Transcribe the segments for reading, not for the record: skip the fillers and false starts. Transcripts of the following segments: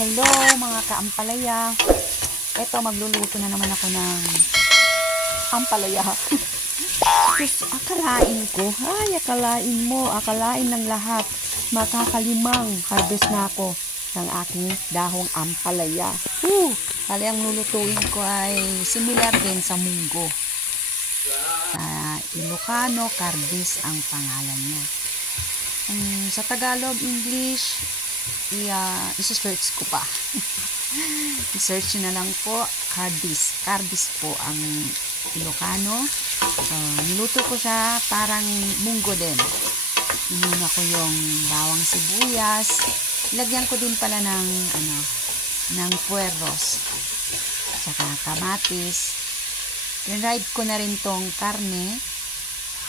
Hello mga kaampalaya. Ito, magluluto na naman ako ng ampalaya. Sus, akalain ko. Ay, akalain mo. Akalain ng lahat. Makakalimang harvest na ako ng aking dahong ampalaya. Kali ang lulutuin ko ay similar din sa munggo. Sa Ilocano, cardis ang pangalan niya. Sa Tagalog, English, i-search ko pa. I-search na lang po, cardis. Cardis po ang Ilocano. Niluto ko siya parang munggo din. Inuna ko yung bawang sibuyas. Lagyan ko din pala ng pueros. Tsaka kamatis. Ride ko na rin tong karne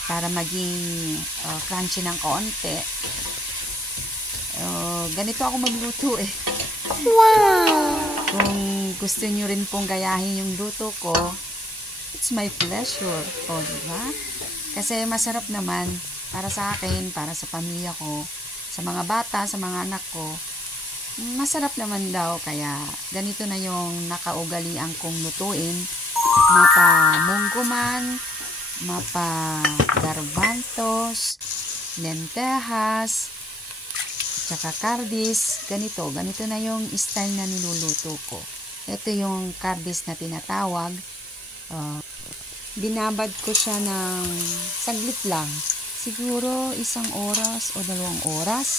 para maging crunchy ng kaunti. Ganito ako magluto eh. Wow! Kung gusto nyo rin pong gayahin yung luto ko, it's my pleasure. O, diba? Kasi masarap naman para sa akin, para sa pamilya ko, sa mga bata, sa mga anak ko. Masarap naman daw, kaya ganito na yung nakaugalian kong lutuin. Mapa munggo man, mapa garbanzos, lentejas, tsaka cardis. Ganito na yung style na niluluto ko. Ito yung cardis na tinatawag. Binabad ko siya ng saglit lang. Siguro 1 oras o 2 oras.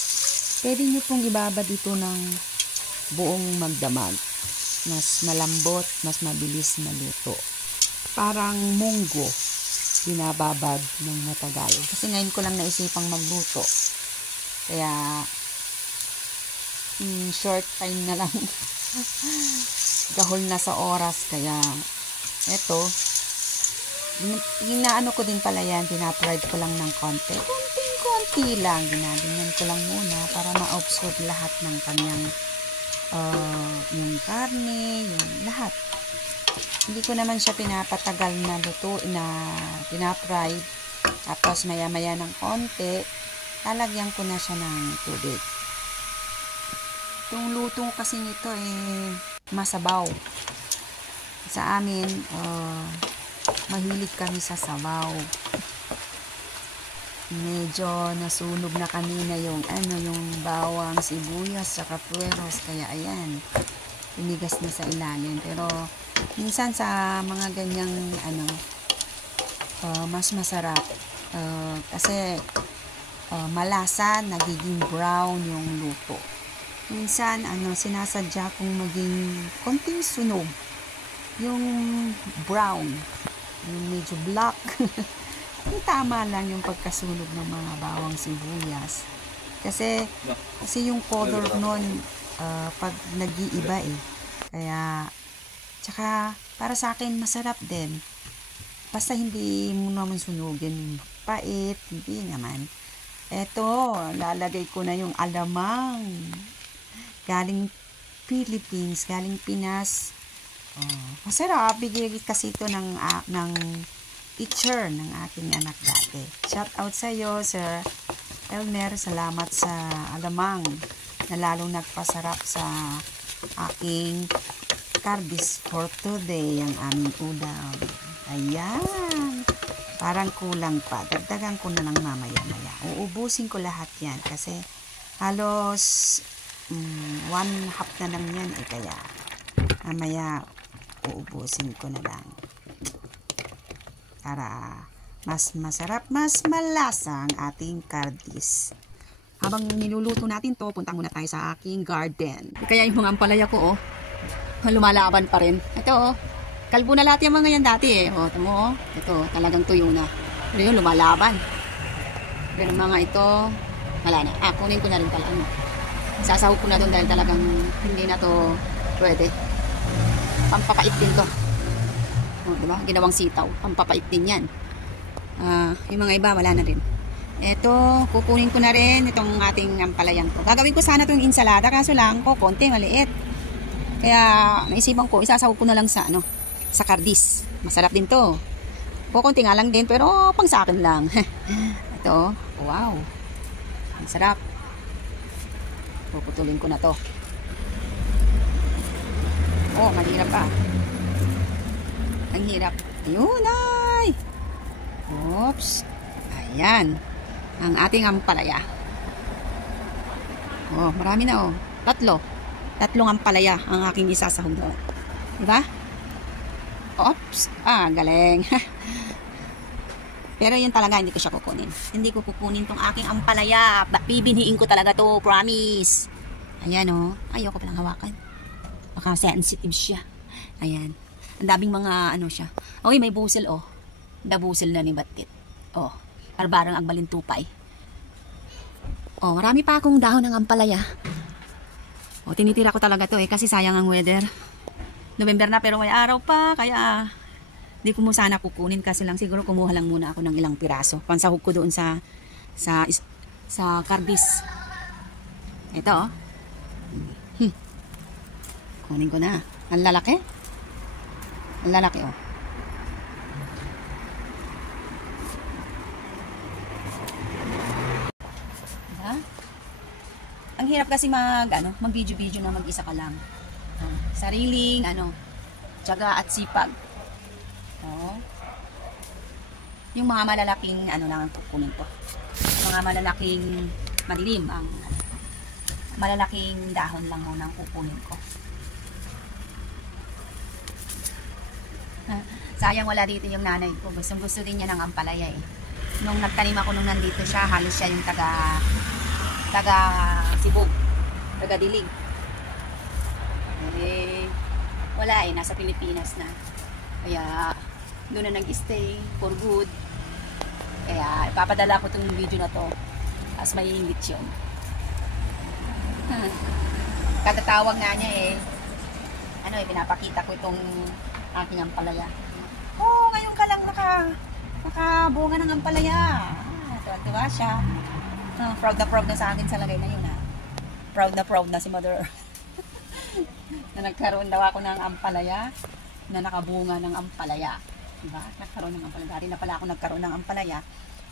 Pwede nyo pong ibabad ito ng buong magdamag. Mas malambot, mas mabilis maluto. Parang munggo, binababad ng matagal. Kasi ngayon ko lang naisipang magluto. Kaya, short time na lang. Gahol na sa oras. Kaya, eto, inaano ko din pala yan, pinapride ko lang ng konti. Konti lang. Ginaganon ko lang muna para ma-absorb lahat ng kanyang yung karne, yung lahat. Hindi ko naman siya pinapatagal na luto, na pinapride. Tapos maya-maya ng konti, lalagyan ko na siya ng tubig. Itong luto kasi nito masabaw. Sa amin, mahilig kami sa sabaw. Medyo nasunog na kanina yung bawang, sibuyas, saka pueros. Kaya ayan, tinigas na sa ilalim. Pero minsan sa mga ganyang mas masarap. Kasi malasa, nagiging brown yung luto. Minsan sinasadya kong maging konting sunog. Yung brown, yung medyo black. Yung tama lang yung pagkasunog ng mga bawang sibuyas. Kasi yung color nun, pag nag-iiba eh. Kaya, tsaka, para sa akin, masarap din. Basta hindi mo naman sunugin pait, hindi naman. Eto, lalagay ko na yung alamang. Galing Philippines, galing Pinas. Masarap, bigay kasi ito ng teacher ng aking anak dati. Shout out sa iyo, Sir Elmer. Salamat sa alamang na lalong nagpasarap sa aking cardis for today, ang aming ulam. Ayan. Parang kulang pa. Dagdagan ko na lang mamaya-maya. Uubusin ko lahat yan kasi halos 1/2 na lang yan kaya mamaya uubusin ko na lang. Para mas masarap, mas malasa ang ating cardis. Habang niluluto natin to, punta muna tayo sa aking garden. Kaya yung mga ampalaya ko, lumalaban pa rin. Ito, kalbo na lahat yung mga yan dati eh. Ito mo, ito, talagang tuyo na. Pero yun, lumalaban. Pero mga ito, wala na. Kunin ko na rin pala. Sasahog ko na doon dahil talagang hindi na to pwede. Pampapait din to. Diba? Ginawang sitaw. Pampapait din yan. Yung mga iba, wala na rin. Ito, kukunin ko na rin itong ating ampalayan ko. Gagawin ko sana itong ensalada, kaso lang ko, konti, maliit. Kaya, naisipan ko, isasahog ko na lang sa, sa cardis. Masarap din to. Kukunti nga lang din, pero pang sa akin lang. Ito, wow. Ang sarap. Puputulin ko na to. Oh, mahirap pa. Ang hirap. Ayun ay. Oops. Ayan. Ang ating ampalaya. Oh, marami na oh. Tatlong ampalaya ang aking isasahog doon. Diba? Oops. Galing. Pero yun talaga, hindi ko siya kukunin. Hindi ko kukunin tong aking ampalaya. Bibinhiin ko talaga to, promise. Ayan oh. Ayoko palang hawakan. Baka sensitive siya. Ayan. Ang daming mga ano siya. Okay, may busel oh. Dabusel na ni Batit. Oh. Parang ang balintupay. Oh, marami pa akong dahon ng ampalaya. Oh, tinitira ko talaga to kasi sayang ang weather. November na pero may araw pa, kaya di ko mo sana kukunin kasi lang siguro kumuha lang muna ako ng ilang piraso. Pansahog ko doon sa kardis. Ito oh. Kunin ko na. Ang lalaki. Ang lalaki oh. Diba? Ang hirap kasi mag-video na mag-isa ka lang. Sariling tiyaga at sipag. Oh. Yung mga malalaking lang ang kukunin ko. Mga malalaking madilim ang malalaking dahon lang muna ang kukunin ko. Sayang wala dito yung nanay ko. Gusto din niya ng ampalaya eh. Nung nagtanim ako nung nandito siya, halos siya yung taga Sibug, taga Dilig. Eh, wala eh, nasa Pilipinas na. Kaya doon na nag-stay for good. Kaya ipapadala ko itong video na to as may ingit yun. Katatawag nga niya pinapakita ko itong aking ampalaya. Oh, ngayon ka lang nakabunga ng ampalaya. Tuwa siya. Proud na sa akin sa lagay na yun. Proud na si Mother Earth. Na nagkaroon daw ako ng ampalaya, na nakabunga ng ampalaya. Diba? Nagkaroon ng ampalaya. Dati na pala ako nagkaroon ng ampalaya,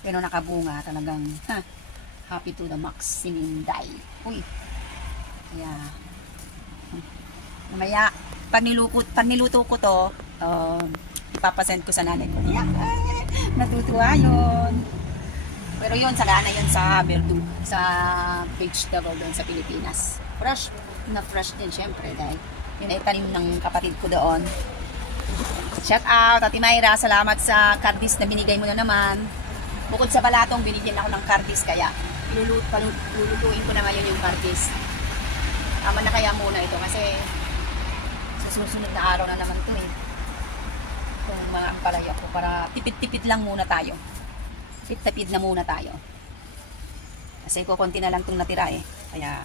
pero nakabunga talagang happy to the max, sininday. Uy. Kaya mamaya pag niluto ko to, ipapasend ko sa nanay ko. Natutuwa yun. Pero yun, sagana yun sa Verdu, sa vegetable doon sa Pilipinas. Fresh din syempre dahil yun ay tanim ng kapatid ko doon. Shout out, Ate Mayra, salamat sa kardis na binigay mo na naman. Bukod sa balatong, binigyan ako ng kardis, kaya lulutuin ko na ngayon yung kardis. Tama na kaya muna ito kasi sa susunod na araw na naman ito eh. Itong mga ampalaya ko para tipid-tipid lang muna tayo. Tipid na muna tayo. Kasi kukunti na lang itong natira eh. Kaya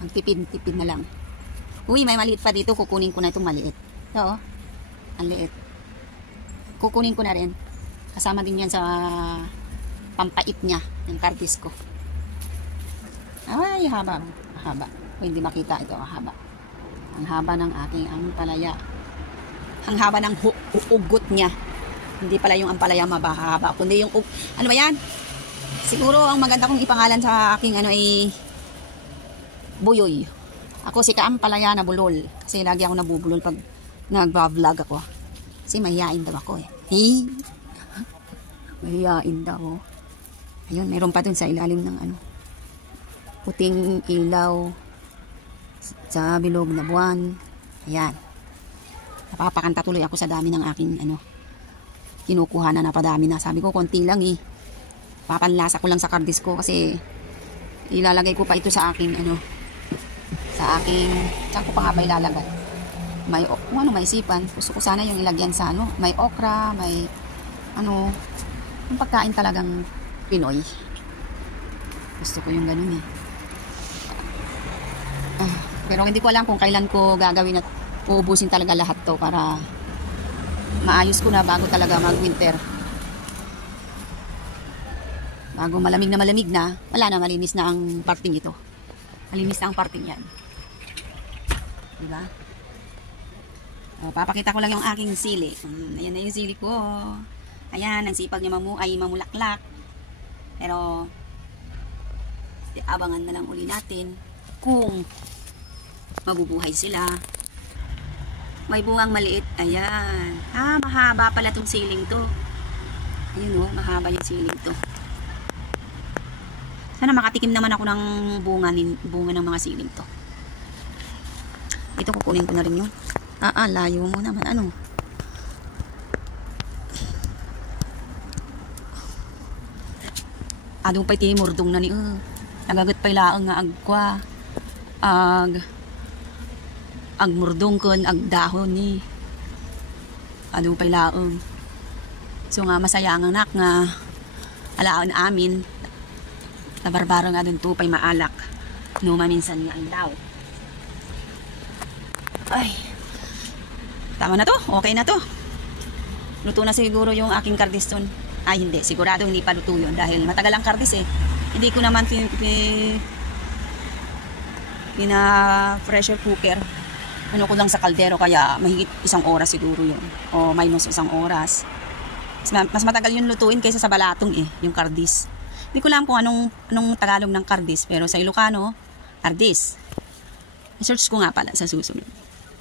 ang tipid na lang. Uy, may maliit pa dito. Kukunin ko na itong maliit. Ito oh. Ang liit. Kukunin ko na rin. Kasama din yan sa pampait niya. Yung kardis ko. Ay, haba. O, hindi makita ito. Haba. Ang haba ng aking ampalaya. Ang haba ng ugot niya. Hindi pala yung ampalaya mabahaba. Kundi yung ano ba yan? Siguro ang maganda kong ipangalan sa aking ay Buyoy. Ako si Kaampalaya na bulol. Kasi lagi ako nabubulol pag nagba-vlog ako. Kasi mahihain daw ako eh. Mahihain daw. Ayun, mayroon pa dun sa ilalim ng puting ilaw sa bilog na buwan. Ayan. Napapakanta tuloy ako sa dami ng aking kinukuha na napadami na. Sabi ko konti lang eh. Papanlasa ko lang sa kardis ko kasi ilalagay ko pa ito sa aking saan ko pa nga ba ilalagay? May isipan. Gusto ko sana yung ilagyan sa may okra, may yung pagkain talagang Pinoy. Gusto ko yung ganun eh. Pero hindi ko alam kung kailan ko gagawin at uubusin talaga lahat to para maayos ko na bago talaga mag-winter. Bago malamig na, wala na, malinis na ang parting ito. Malinis na ang parting yan. Diba? O, papakita ko lang yung aking sili. Ayan na yung sili ko. Ayan, ang sipag niya mamulaklak. Pero Abangan na lang uli natin kung mabubuhay sila. May bungang maliit. Ayan. Mahaba pala tong siling to. Ayun oh, mahaba yung siling to. Sana makatikim naman ako ng bunga ng mga siling to. Ito kukunin ko na rin yun. Layo mo naman. Ano? Adong pa'y tinimurdong na ni nagagat pa'y laang nga agkwa. Ag murdong kon ag dahon ni. Adong pa'y laang. So nga masaya ang anak nga alaon amin. Nabarbaro nga dun to pa'y maalak. No maminsan nga ang daw. Ay. Tama na to. Okay na to. Luto na siguro yung aking kardiston. Ay hindi. Sigurado hindi pa luto yun. Dahil matagal ang kardis eh. Hindi ko naman pressure cooker. Ano ko lang sa kaldero. Kaya mahigit 1 oras siguro yun. O minus 1 oras. Mas matagal yung lutuin kaysa sa balatong eh. Yung kardis. Hindi ko alam kung anong Tagalog ng kardis. Pero sa Ilocano, kardis. I-search ko nga pala sa susunod.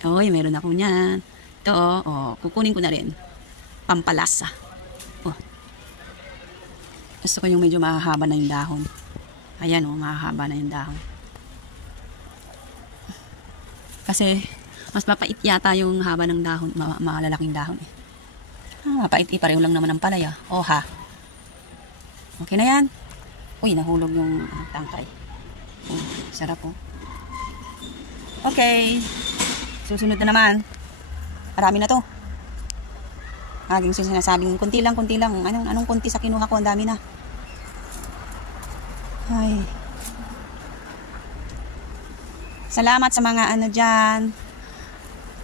Oy, meron ako niyan. Ito, kukunin ko na rin. Pampalasa. Gusto ko yung medyo mahahaba na yung dahon. Ayan mahahaba na yung dahon. Kasi, mas mapait yata yung haba ng dahon, malalaking dahon eh. Mapait pareho lang naman ang palaya. Ha. Okay na yan. Uy, nahulog yung tangkay. Sarap Okay. Susunod na naman. Marami na to. Aging sinasabing kunti lang. Anong kunti sa kinuha ko? Ang dami na. Ay. Salamat sa mga dyan.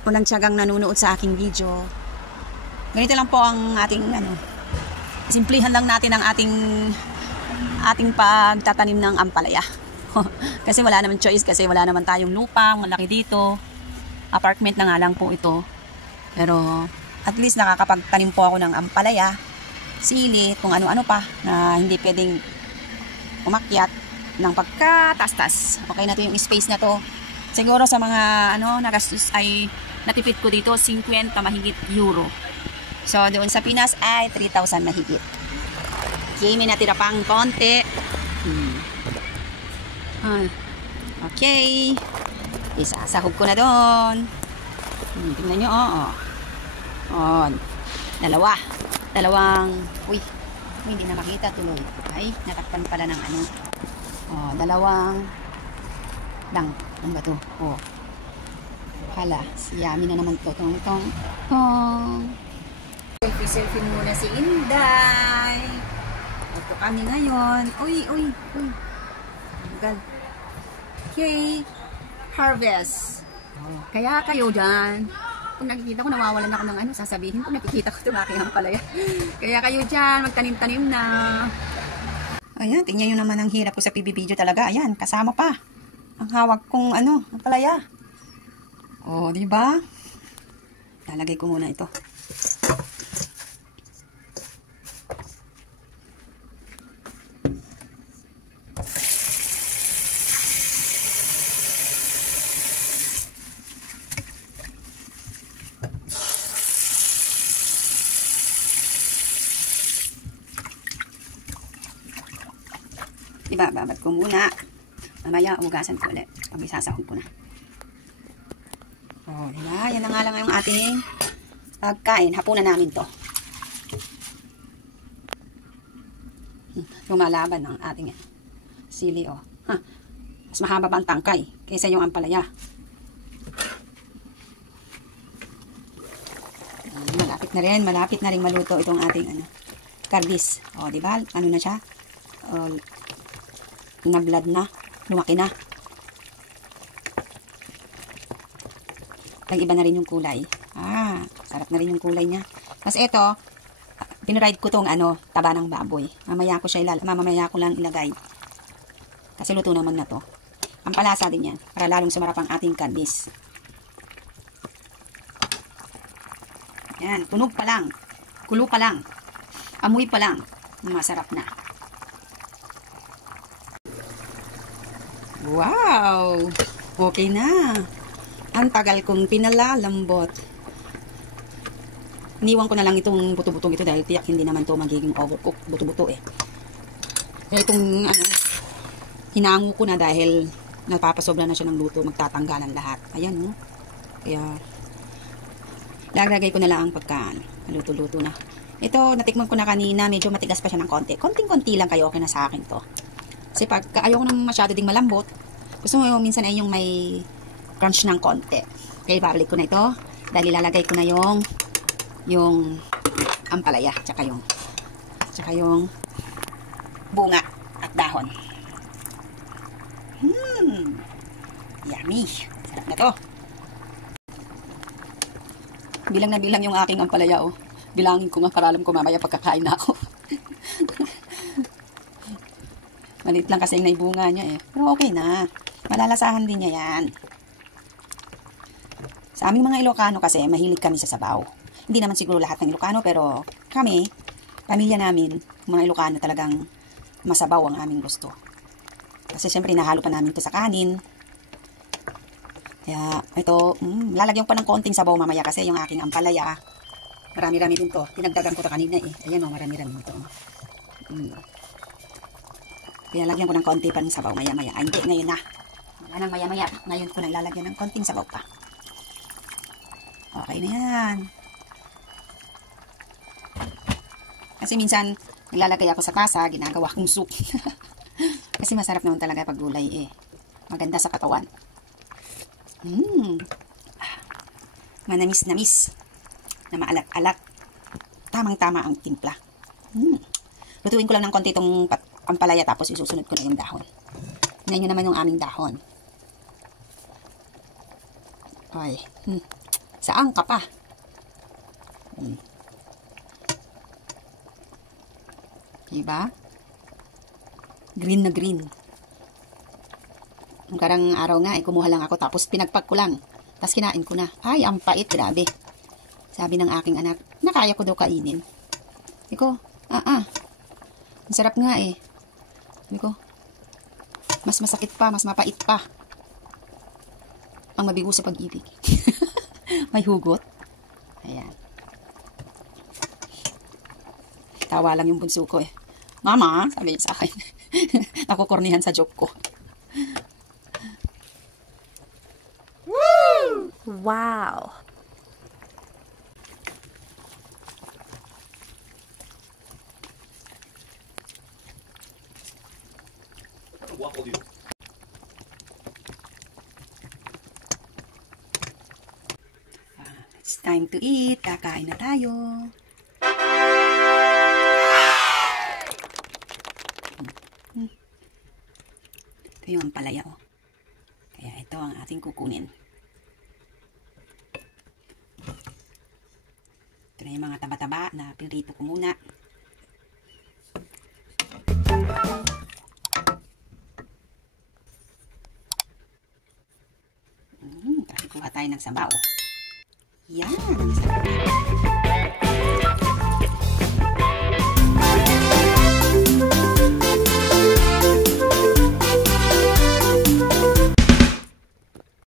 Walang tiyagang nanonood sa aking video. Ganito lang po ang ating simplihan lang natin ang ating pagtatanim ng ampalaya. Kasi wala naman choice, kasi wala naman tayong lupa, malaki dito. Apartment na nga lang po ito. Pero at least nakakapagtanim po ako ng ampalaya, sili, kung ano-ano pa na hindi pwedeng umakyat ng pagkatastas. Okay na to yung space na to. Siguro sa mga nagastos ay natipid ko dito 50 mahigit euro. So doon sa Pinas ay 3,000 mahigit. Okay, may natira pang konti. Okay. Isasahog ko na doon. Tingnan nyo, Dalawang, hindi na makita tuloy. Ay, natakpan pala ng dalawang lang. Ano ba to? Hala, siyami na naman to. Tong. Selfie muna si Inday. Ito kami ngayon. Uy. Okay. Harvest. Kaya kayo dyan, kung nakikita ko nawawalan ako ng sasabihin ko, nakikita ko tumaking ang palaya. Kaya kayo dyan, magtanim-tanim na. Ayan, tingnan nyo naman ang hirap ko sa PB video talaga. Ayan, kasama pa ang hawak kong ang palaya. Diba? Lalagay ko muna ito. Diba, babad ko muna. Mamaya, ugasan ko ulit. Pag isasahog ko na. Diba? Yan na nga lang yung ating pagkain. Hapunan namin to. Lumalaban ang ating sili, Mas mahaba pa ang tangkay kaysa yung ampalaya. Malapit na rin maluto itong ating kardis. Diba? Ano na siya? Nablad na, lumaki na. Iba na rin yung kulay. Sarap na rin yung kulay niya. Tapos ito, pinride ko tong taba ng baboy. Mamaya ko lang ilagay. Kasi luto naman na to. Ang palasa din yan, para lalong sumarap ang ating kardis. Yan, tunog pa lang, kulo pa lang, amoy pa lang, masarap na. Wow! Okay na. Ang tagal kong pinalalambot. Iniwan ko na lang itong buto-butong ito dahil tiyak hindi naman to magiging overcook. Buto-buto eh. Kaya itong hinango ko na dahil napapasobra na siya ng luto. Magtatanggalan lahat. Ayan no. Kaya lagay ko na lang ang pagkaan. Luto-luto na. Ito, natikman ko na kanina. Medyo matigas pa siya ng konti. Konting-konti lang kayo. Okay na sa akin to. Kasi pag ayaw ko nang masyado ding malambot, gusto mo minsan ay yung may crunch ng konti. Okay, babalik ko na ito. Dahil ilalagay ko na yung ampalaya. Tsaka yung bunga at dahon. Yummy. Sarap na to. Bilang na bilang yung aking ampalaya, oh. Bilangin ko nga para alam ko mamaya pagkakain na ako. Maliit lang kasi yung naibunga niya eh. Pero okay na. Malalasahan din niya yan. Sa aming mga Ilocano kasi, mahilig kami sa sabaw. Hindi naman siguro lahat ng Ilocano, pero kami, pamilya namin, mga Ilocano talagang masabaw ang aming gusto. Kasi syempre, nahalo pa namin ito sa kanin. Kaya, ito, lalagyan ko pa ng konting sabaw mamaya kasi yung aking ampalaya, marami-rami din to. Tinagdagan ko ito kanina eh. Ayan o, marami-rami ito. Kaya lagyan ko ng konti pa ng sabaw maya-maya. Ay, hindi, ngayon na. Wala nang maya-maya. Ngayon ko na ilalagyan ng konting sabaw pa. Okay na yan. Kasi minsan, nilalagay ako sa tasa, ginagawa kong soup. Kasi masarap naman talaga pag gulay eh. Maganda sa katawan. Manamis-namis. Na maalat-alat. Tamang-tama ang timpla. Lutuin ko lang ng konti itong ampalaya tapos isusunod ko na yung dahon. Ngayon naman yung aming dahon. Ay, saan ka pa? Diba? Green na green. Ang karang araw nga, kumuha lang ako tapos pinagpag ko lang. Tapos kinain ko na. Ay, ang pait, grabe. Sabi ng aking anak, nakaya ko daw kainin. Iko, ang sarap nga eh. Sabi ko, mas masakit pa, mas mapait pa. Ang mabigo sa pag-ibig. May hugot. Ayan. Tawa lang yung bunso ko eh. Mama, sabi niya sa akin. Nakukornihan sa joke ko. Woo! Wow! It's time to eat. Kakain na tayo. Ito yung ampalaya, oh. Kaya ito ang ating kukunin. Ito na yung mga taba-taba na pinrito ko muna. Kasi kuha tayo ng sabaw. Yan!